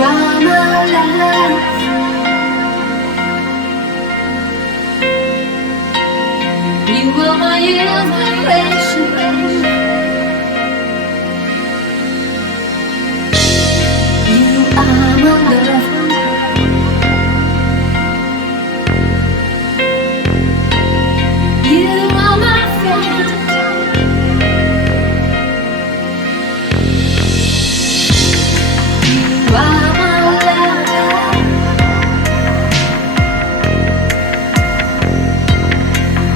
are my life. You are my inspiration. You are my love. You are my friend. You are my love.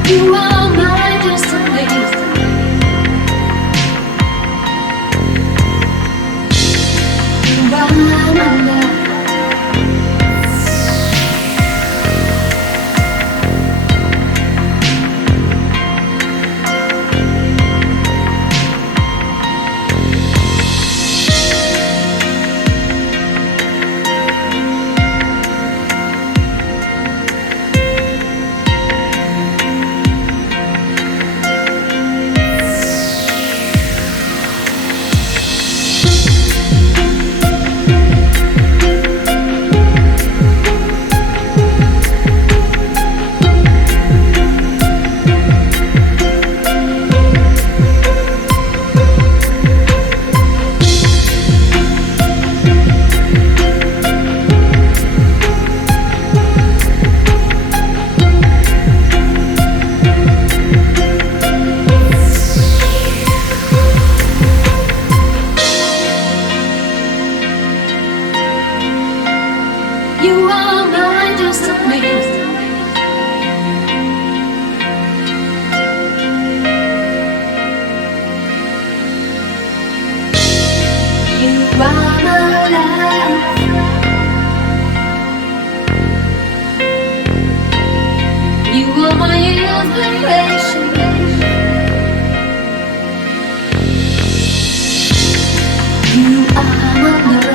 You are my destiny. You are my love. You are my destiny. You are my life. You are my inspiration. You are my love.